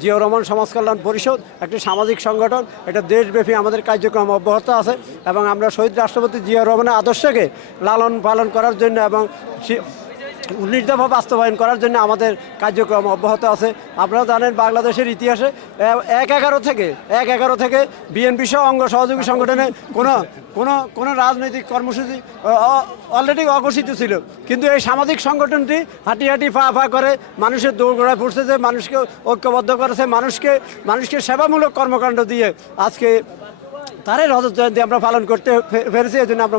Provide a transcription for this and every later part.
জিয়াউর রহমান সমাজ কল্যাণ পরিষদ একটি সামাজিক সংগঠন। এটা দেশব্যাপী আমাদের কার্যক্রম অব্যাহত আছে এবং আমরা শহীদ রাষ্ট্রপতি জিয়াউর রহমানের আদর্শকে লালন পালন করার জন্য এবং 19 দফা বাস্তবায়ন করার জন্য আমাদের কার্যক্রম অব্যাহত আছে। আপনারা জানেন বাংলাদেশের ইতিহাসে 1/11 থেকে বিএনপি সহ অঙ্গ সহযোগী সংগঠনে কোনো রাজনৈতিক কর্মসূচি অলরেডি অঘোষিত ছিল, কিন্তু এই সামাজিক সংগঠনটি হাঁটি পা করে মানুষের দৌড়গোড়ায় পড়ছে, মানুষকে ঐক্যবদ্ধ করেছে, মানুষকে সেবামূলক কর্মকাণ্ড দিয়ে আজকে তারই রজত জয়ন্তী আমরা পালন করতে পেরেছি। এই জন্য আমরা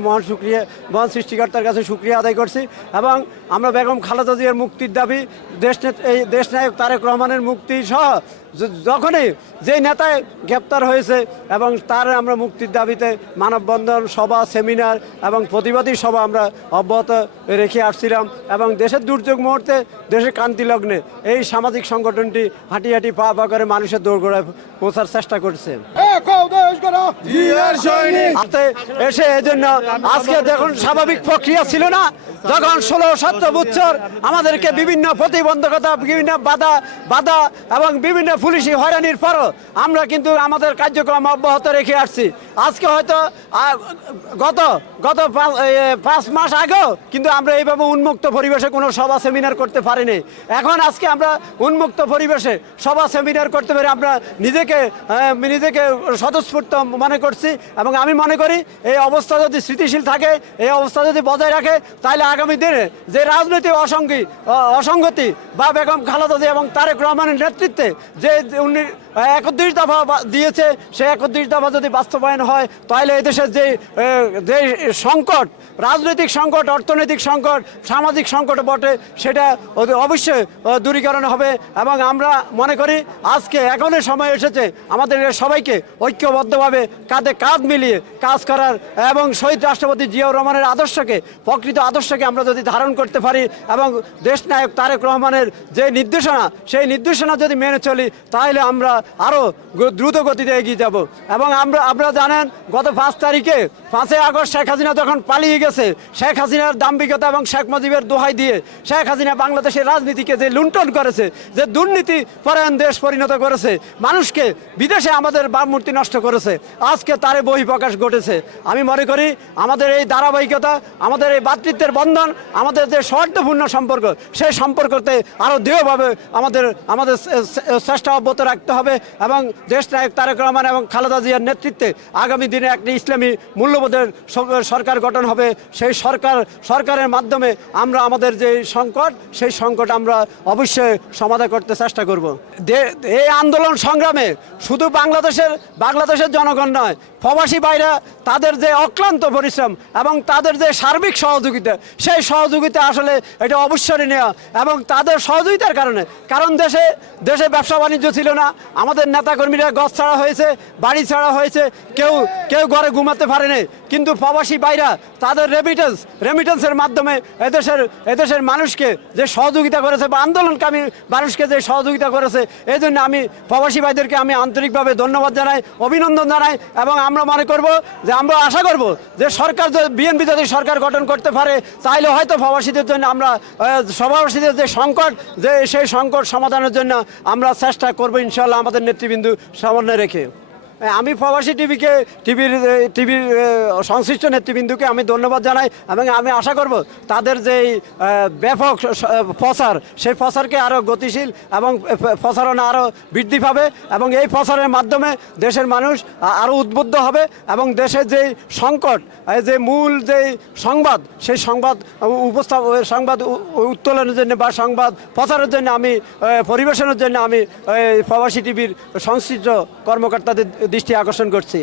মহান সৃষ্টিকর্তার কাছে শুকরিয়া আদায় করছি এবং আমরা বেগম খালেদা জিয়ার মুক্তির দাবি, দেশনায়ক তারেক রহমানের মুক্তি সহ যখনই যে নেতায় গ্রেপ্তার হয়েছে এবং তার আমরা মুক্তির দাবিতে মানববন্ধন সভা, সেমিনার এবং প্রতিবাদী সভা আমরা অব্যাহত রেখে আসছিলাম এবং দেশের দুর্যোগ মুহূর্তে, দেশের ক্রান্তি লগ্নে এই সামাজিক সংগঠনটি হাঁটি পা করে মানুষের দৌড়গোড়ায় পৌঁছার চেষ্টা করছে। এসে এই জন্য আজকে দেখুন স্বাভাবিক প্রক্রিয়া ছিল না, যখন 16-17 বছর আমাদেরকে বিভিন্ন প্রতিবন্ধকতা, বিভিন্ন বাধা এবং বিভিন্ন পুলিশি হয়রানির পরও আমরা কিন্তু আমাদের কার্যক্রম অব্যাহত রেখে আসছি। আজকে হয়তো গত 5 মাস আগেও কিন্তু আমরা এইভাবে উন্মুক্ত পরিবেশে কোনো সভা সেমিনার করতে পারিনি। এখন আজকে আমরা উন্মুক্ত পরিবেশে সভা সেমিনার করতে পারি, আমরা নিজেকে স্বতঃস্ফূর্ত মনে করছি এবং আমি মনে করি এই অবস্থা যদি স্থিতিশীল থাকে, এই অবস্থা যদি বজায় রাখে, তাহলে আগামী দিনে যে রাজনৈতিক অসঙ্গতি বা বেগম খালেদা জিয়া এবং তারেক রহমানের নেতৃত্বে যে 31 দফা দিয়েছে, সেই 31 দফা যদি বাস্তবায়ন হয়, তাহলে এদেশের যে সংকট, রাজনৈতিক সংকট, অর্থনৈতিক সংকট, সামাজিক সংকট বটে, সেটা অবশ্যই দূরীকরণ হবে। এবং আমরা মনে করি আজকে এখনই সময় এসেছে আমাদের সবাইকে ঐক্যবদ্ধভাবে কাঁধে কাঁধ মিলিয়ে কাজ করার এবং শহীদ রাষ্ট্রপতি জিয়াউর রহমানের আদর্শকে, প্রকৃত আদর্শকে আমরা যদি ধারণ করতে পারি এবং দেশনায়ক তারেক রহমানের যে নির্দেশনা, সেই নির্দেশনা যদি মেনে চলি, তাহলে আমরা আরও দ্রুত গতিতে এগিয়ে যাব। এবং আপনারা জানেন গত 5 আগস্ট শেখ হাসিনা যখন পালিয়ে গেছে, শেখ হাসিনার দাম্ভিকতা এবং শেখ মুজিবের দোহাই দিয়ে শেখ হাসিনা বাংলাদেশের রাজনীতিকে যে লুণ্ঠন করেছে, যে দুর্নীতি পরায়ণ দেশ পরিণত করেছে, মানুষকে বিদেশে আমাদের ভাবমূর্তি নষ্ট করেছে, আজকে তারে বহিঃপ্রকাশ ঘটেছে। আমি মনে করি আমাদের এই ধারাবাহিকতা, আমাদের এই ভ্রাতৃত্বের বন্ধন, আমাদের যে সৌহার্দ্যপূর্ণ সম্পর্ক, সেই সম্পর্কতে আরও দৃঢ়ভাবে আমাদের চেষ্টা অব্যাহত রাখতে হবে এবং দেশনায়ক তারেক রহমান এবং খালেদা জিয়ার নেতৃত্বে আগামী দিনে একটি ইসলামী মূল্যবোধের সরকার গঠন হবে। সেই সরকারের মাধ্যমে আমরা আমাদের যে সংকট, সেই সংকট আমরা অবশ্যই সমাধান করতে চেষ্টা করব। এই আন্দোলন সংগ্রামে শুধু বাংলাদেশের জনগণ নয়, প্রবাসী ভাইরা তাদের যে অক্লান্ত পরিশ্রম এবং তাদের যে সার্বিক সহযোগিতা, সেই সহযোগিতা আসলে এটা অবসরণীয় এবং তাদের সহযোগিতার কারণ দেশে ব্যবসা বাণিজ্য ছিল না, আমাদের নেতাকর্মীরা গছ ছাড়া হয়েছে, বাড়ি ছাড়া হয়েছে, কেউ ঘরে ঘুমাতে পারেনি, কিন্তু প্রবাসী ভাইরা তাদের রেমিটেন্সের মাধ্যমে এদেশের মানুষকে যে সহযোগিতা করেছে বা আন্দোলনকামী মানুষকে যে সহযোগিতা করেছে, এই জন্য আমি প্রবাসী ভাইদেরকে আমি আন্তরিকভাবে ধন্যবাদ জানাই, অভিনন্দন জানাই। এবং আমরা মনে করব যে আমরা আশা করব যে বিএনপি যদি সরকার গঠন করতে পারে, তাহলে হয়তো প্রবাসীদের জন্য প্রবাসীদের যে সংকট, সেই সংকট সমাধানের জন্য আমরা চেষ্টা করব ইনশাআল্লাহ, আমাদের নেতৃবৃন্দ সমন্বয় রেখে। আমি প্রবাসী টিভির সংশ্লিষ্ট নেতৃবৃন্দকে আমি ধন্যবাদ জানাই এবং আমি আশা করব তাদের যে ব্যাপক প্রচার, সেই প্রচারকে আরও গতিশীল এবং প্রচারণা আরও বৃদ্ধি পাবে এবং এই প্রচারের মাধ্যমে দেশের মানুষ আরও উদ্বুদ্ধ হবে এবং দেশের যে সংকট, যে মূল যে সংবাদ, সেই সংবাদ উত্তোলনের জন্য বা সংবাদ প্রচারের জন্য পরিবেশনের জন্য আমি প্রবাসী টিভির সংশ্লিষ্ট কর্মকর্তাদের দৃষ্টি আকর্ষণ করছি।